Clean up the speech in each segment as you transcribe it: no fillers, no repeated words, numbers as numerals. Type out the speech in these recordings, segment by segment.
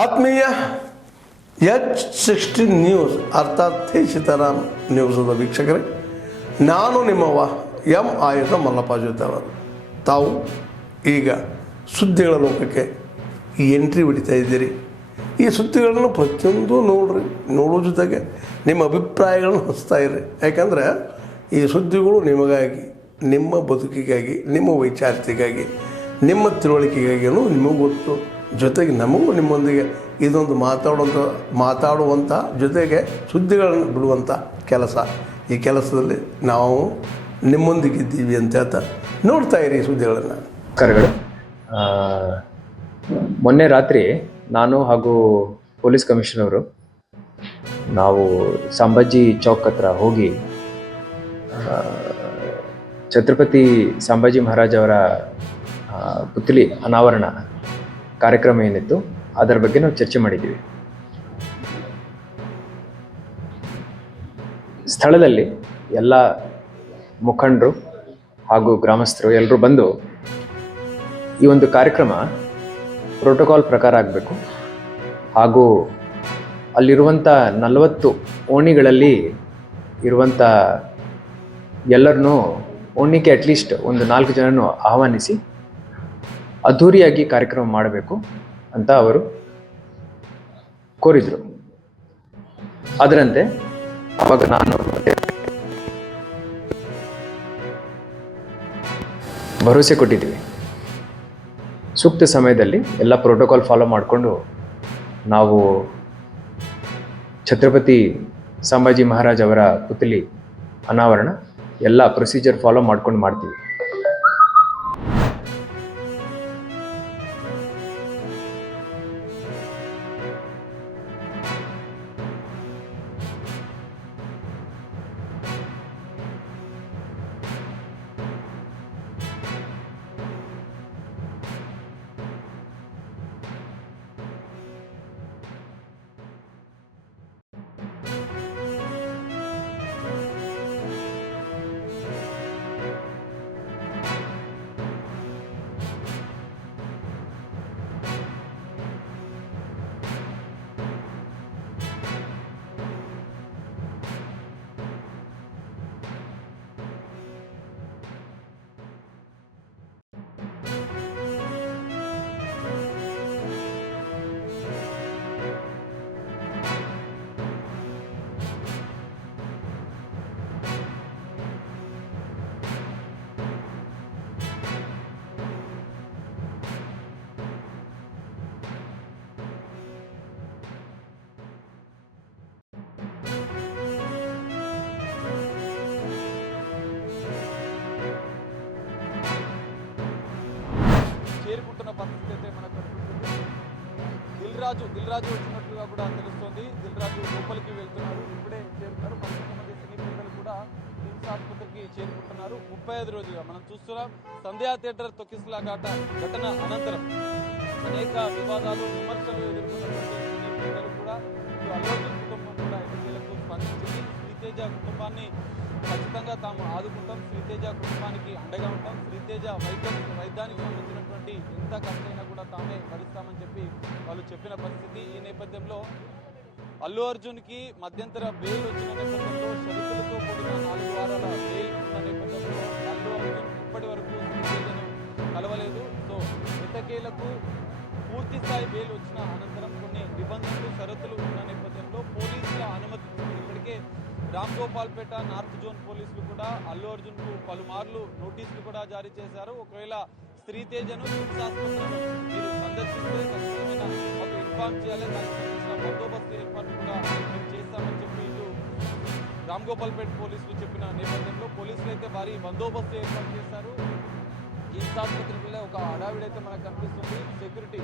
ಆತ್ಮೀಯ H16 news ಅರ್ಥಾತ್ ಸೀತಾರಾಮ್ ನ್ಯೂಸದ ವೀಕ್ಷಕರೇ, ನಾನು ನಿಮ್ಮವ ಎಂ ಆಯುಧ ಮಲ್ಲಪ್ಪ ಜೊತೆ ಅವರು. ತಾವು ಈಗ ಸುದ್ದಿಗಳ ಲೋಕಕ್ಕೆ ಎಂಟ್ರಿ ಹೊಡಿತಾ ಇದ್ದೀರಿ. ಈ ಸುದ್ದಿಗಳನ್ನು ಪ್ರತಿಯೊಂದು ನೋಡೋ ಜೊತೆಗೆ ನಿಮ್ಮ ಅಭಿಪ್ರಾಯಗಳನ್ನು ಹಚ್ತಾ ಇರ್ರಿ. ಯಾಕಂದರೆ ಈ ಸುದ್ದಿಗಳು ನಿಮಗಾಗಿ, ನಿಮ್ಮ ಬದುಕಿಗಾಗಿ, ನಿಮ್ಮ ವೈಚಾರಿಕೆಗಾಗಿ, ನಿಮ್ಮ ತಿಳುವಳಿಕೆಗಾಗಿಯೂ ನಿಮಗೂ ಗೊತ್ತು. ಜೊತೆಗೆ ನಮಗೂ ನಿಮ್ಮೊಂದಿಗೆ ಇದೊಂದು ಮಾತಾಡುವಂಥ ಜೊತೆಗೆ ಸುದ್ದಿಗಳನ್ನು ಬಿಡುವಂಥ ಕೆಲಸ. ಈ ಕೆಲಸದಲ್ಲಿ ನಾವು ನಿಮ್ಮೊಂದಿಗಿದ್ದೀವಿ ಅಂತ ಹೇಳ್ತಾ ನೋಡ್ತಾ ಇರಿ ಸುದ್ದಿಗಳನ್ನು. ಕರೆಗಳು. ಮೊನ್ನೆ ರಾತ್ರಿ ನಾನು ಹಾಗೂ ಪೊಲೀಸ್ ಕಮಿಷನರು ನಾವು ಸಂಭಾಜಿ ಚೌಕ್ ಹತ್ರ ಹೋಗಿ ಛತ್ರಪತಿ ಸಂಭಾಜಿ ಮಹಾರಾಜ್ ಅವರ ಪುತ್ಲಿ ಅನಾವರಣ ಕಾರ್ಯಕ್ರಮ ಏನಿತ್ತು ಅದರ ಬಗ್ಗೆ ನಾವು ಚರ್ಚೆ ಮಾಡಿದ್ದೀವಿ. ಸ್ಥಳದಲ್ಲಿ ಎಲ್ಲ ಮುಖಂಡರು ಹಾಗೂ ಗ್ರಾಮಸ್ಥರು ಎಲ್ಲರೂ ಬಂದು ಈ ಒಂದು ಕಾರ್ಯಕ್ರಮ ಪ್ರೋಟೋಕಾಲ್ ಪ್ರಕಾರ ಆಗಬೇಕು, ಹಾಗೂ ಅಲ್ಲಿರುವಂಥ 40 ಓಣಿಗಳಲ್ಲಿ ಇರುವಂಥ ಎಲ್ಲರನ್ನೂ ಓಣಿಗೆ ಅಟ್ಲೀಸ್ಟ್ ಒಂದು 4 ಜನರನ್ನು ಆಹ್ವಾನಿಸಿ ಅದ್ಧೂರಿಯಾಗಿ ಕಾರ್ಯಕ್ರಮ ಮಾಡಬೇಕು ಅಂತ ಅವರು ಕೋರಿದರು. ಅದರಂತೆ ಅವಾಗ ನಾನು ಭರವಸೆ ಕೊಟ್ಟಿದ್ದೀವಿ. ಸೂಕ್ತ ಸಮಯದಲ್ಲಿ ಎಲ್ಲ ಪ್ರೋಟೋಕಾಲ್ ಫಾಲೋ ಮಾಡಿಕೊಂಡು ನಾವು ಛತ್ರಪತಿ ಸಂಭಾಜಿ ಮಹಾರಾಜ್ ಅವರ ಪುತ್ಲಿ ಅನಾವರಣ ಎಲ್ಲ ಪ್ರೊಸೀಜರ್ ಫಾಲೋ ಮಾಡ್ಕೊಂಡು ಮಾಡ್ತೀವಿ. చేరుకుంటున్న పరిస్థితి అయితే మనకు కనిపిస్తుంది. దిల్ రాజు వచ్చినట్లుగా కూడా తెలుస్తోంది. దిల్ రాజు లోపలికి వెళ్తున్నారు, ఇప్పుడే చేరుతారు. 11 మంది సినీ పిల్లలు కూడా కిమ్స్ ఆసుపత్రికి చేరుకుంటున్నారు. 35 రోజులుగా మనం చూస్తున్నాం సంధ్యా థియేటర్ తొక్కిసలాట ఘటన అనంతరం అనేక వివాదాలు, విమర్శలు ఎదుర్కొన్నటువంటి సినీ పిల్లలు కూడా అల్లు అర్జున్ కుటుంబం కూడా ఎన్నికలకు స్పందించింది. శ్రీతేజ కుటుంబాన్ని ఖచ్చితంగా తాము ఆదుకుంటాం, శ్రీతేజ కుటుంబానికి అండగా ఉంటాం, శ్రీతేజ వైద్యానికి సంబంధించినటువంటి ఎంత ఖర్చైనా కూడా తామే భరిస్తామని చెప్పి వాళ్ళు చెప్పిన పరిస్థితి. ఈ నేపథ్యంలో అల్లు అర్జున్కి మధ్యంతర బెయిల్ వచ్చిన నేపథ్యంలో షరతులతో కూడిన 4 వారాల బెయిల్ ఉన్న నేపథ్యంలో అల్లు అర్జున్ ఇప్పటి వరకు శ్రీతేజను కలవలేదు. సో ఎట్టకేలకు పూర్తి స్థాయి బెయిల్ వచ్చిన అనంతరం కొన్ని నిబంధనలు, షరతులు ఉన్న నేపథ్యంలో పోలీసుల అనుమతి ఇప్పటికే రామ్ గోపాల్పేట నార్త్ జోన్ పోలీసులు కూడా అల్లు అర్జున్కు పలుమార్లు నోటీసులు కూడా జారీ చేశారు. ఒకవేళ శ్రీతేజను కిమ్స్ ఆసుపత్రిని మీరు సందర్శిస్తే ఖచ్చితమైన మాకు ఇన్ఫార్మ్ చేయాలి, దానికి సంబంధించిన బందోబస్తు ఏర్పాటు కూడా మేము చేస్తామని చెప్పి ఇటు రామ్ గోపాల్పేట పోలీసులు చెప్పిన నేపథ్యంలో పోలీసులు అయితే భారీ బందోబస్తు ఏర్పాటు చేశారు. కిమ్స్ ఆసుపత్రిలో ఒక హడావిడైతే మనకు కనిపిస్తుంది. సెక్యూరిటీ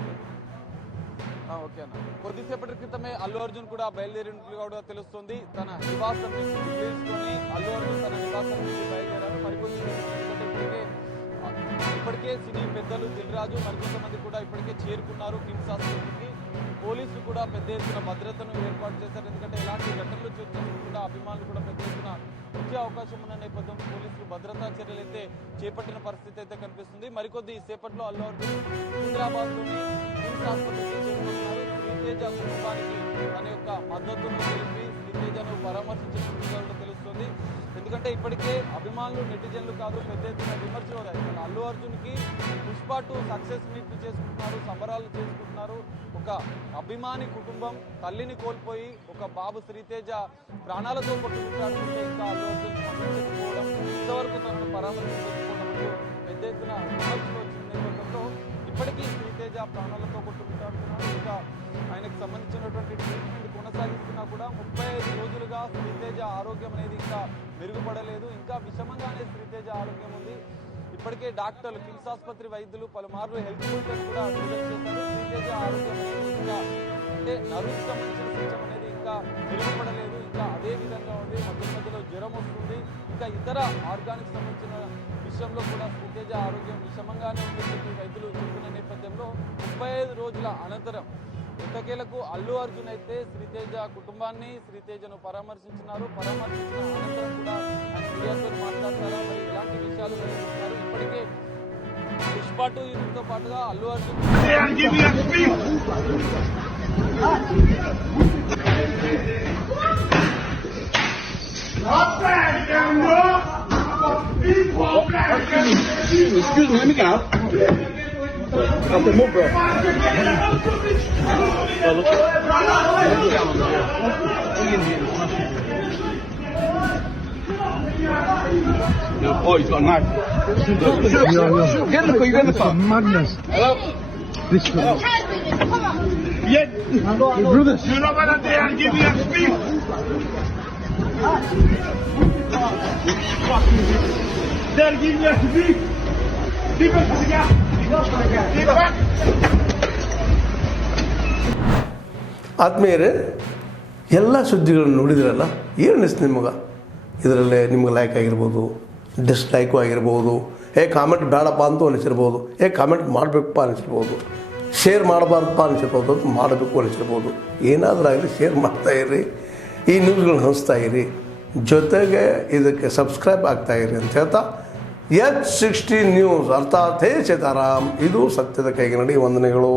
ఓకే అన్న. కొద్దిసేపటి క్రితమే అల్లు అర్జున్ కూడా బయలుదేరినట్లుగా కూడా తెలుస్తుంది. తన నివాసం నుంచి తీసుకొని అల్లు అర్జున్ తన నివాసం నుంచి బయలుదేరారు. మరికొద్ది ఇప్పటికే సినీ పెద్దలు దిల్ రాజు మరికొంతమంది కూడా ఇప్పటికే చేరుకున్నారు కిమ్స్ ఆసుపత్రికి. పోలీసులు కూడా పెద్ద ఎత్తున భద్రతను ఏర్పాటు చేశారు. ఎందుకంటే ఎలాంటి ఘటనలు చూసినప్పుడు కూడా అభిమానులు కూడా పెద్ద ఎత్తున వచ్చే అవకాశం ఉన్న నేపథ్యంలో పోలీసులు భద్రతా చర్యలు అయితే చేపట్టిన పరిస్థితి అయితే కనిపిస్తుంది. మరికొద్ది సేపట్లో అల్లు అర్జున్ హైదరాబాద్లోని కిమ్స్ ఆసుపత్రికి చేరుకుంటున్నారు. తన యొక్క మద్దతును తెలిపి శ్రీతేజను పరామర్శించినట్టుగా కూడా తెలుస్తుంది. ఎందుకంటే ఇప్పటికే అభిమానులు నెటిజన్లు కాదు పెద్ద ఎత్తున విమర్శలు ఉన్నాయి. అల్లు అర్జున్కి పుష్ప 2 సక్సెస్ మీట్ చేసుకుంటున్నారు, సంబరాలు చేసుకుంటున్నారు. ఒక అభిమాని కుటుంబం తల్లిని కోల్పోయి ఒక బాబు శ్రీతేజ ప్రాణాలతో కొట్టుకుంటాడుతుంటే ఇంకా అల్లు అర్జున్ స్పందించకపోవడం, ఇంతవరకు తనను పరామర్శించకపోవడంతో పెద్ద ఎత్తున విమర్శలు వచ్చిన నేపథ్యంలో ఇప్పటికీ శ్రీతేజ ప్రాణాలతో కొట్టుకుంటాడుతున్నాడు. ఇంకా ఆయనకు సంబంధించినటువంటి ట్రీట్మెంట్ కొనసాగిస్తున్నా కూడా 35 రోజులుగా శ్రీతేజ ఆరోగ్యం అనేది ఇంకా మెరుగుపడలేదు. ఇంకా విషమంగానే శ్రీతేజ ఆరోగ్యం ఉంది. ఇప్పటికే డాక్టర్లు కిమ్స్ ఆసుపత్రి వైద్యులు పలుమార్లు హెల్త్ బులెటిన్ కూడా విడుదల చేశారు. శ్రీతేజ ఆరోగ్యం అనేది ఇంకా అంటే నరుకు సంబంధించిన సిస్టమ్ అనేది ఇంకా మెరుగుపడలేదు, ఇంకా అదే విధంగా ఉంది. మధ్య మధ్యలో జ్వరం వస్తుంది. ఇంకా ఇతర ఆర్గానిక్ సంబంధించిన విషయంలో కూడా శ్రీతేజ ఆరోగ్యం విషమంగానే ఉందని చెప్పి వైద్యులు చెబుతున్న నేపథ్యంలో 35 రోజుల అనంతరం ఎట్టకేలకు అల్లు అర్జున్ అయితే శ్రీతేజ కుటుంబాన్ని శ్రీతేజను పరామర్శించిన అనంతరం కూడా ఆయన మీడియాతో మాట్లాడతారా, మరి ఇలాంటి విషయాలు వెలువడుతున్నారు. ఇప్పటికే పుష్ప 2 యూనిట్తో పాటుగా Allu Arjun Excuse me, let me get out. Okay, move, bro. Oh, he's got a knife. Get in the car, you get in the car. Madness. Hello? This Hello? Yeah. Brothers. You know what they are giving us speed? They're giving us speed. Keep us together. Keep back. ಆತ್ಮೀಯರೇ, ಎಲ್ಲ ಸುದ್ದಿಗಳನ್ನು ನೋಡಿದ್ರಲ್ಲ, ಏನು ಅನಿಸ್ತು ನಿಮಗೆ? ಇದರಲ್ಲೇ ನಿಮ್ಗೆ like ಆಗಿರ್ಬೋದು, ಡಿಸ್ಲೈಕು ಆಗಿರ್ಬೋದು, ಕಾಮೆಂಟ್ ಬೇಡಪ್ಪ ಅಂತೂ ಅನಿಸಿರ್ಬೋದು, ಕಾಮೆಂಟ್ ಮಾಡಬೇಕಪ್ಪ ಅನಿಸಿರ್ಬೋದು, ಶೇರ್ ಮಾಡಬಾರ್ದಪ್ಪ ಅನಿಸಿರ್ಬೋದು, ಅದು ಮಾಡಬೇಕು ಅನಿಸಿರ್ಬೋದು. ಏನಾದರೂ ಆಗಲಿ ಶೇರ್ ಮಾಡ್ತಾಯಿರಿ, ಈ ನ್ಯೂಸ್ಗಳನ್ನ ಹಂಚ್ತಾಯಿರಿ, ಜೊತೆಗೆ ಇದಕ್ಕೆ ಸಬ್ಸ್ಕ್ರೈಬ್ ಆಗ್ತಾಯಿರಿ ಅಂತ ಹೇಳ್ತಾ H16 ನ್ಯೂಸ್ ಅರ್ಥಾತ್ ಹೇ ಸೀತಾರಾಮ್, ಇದು ಸತ್ಯದ ಕೈಗೆ ನಡಿ. ವಂದನೆಗಳು.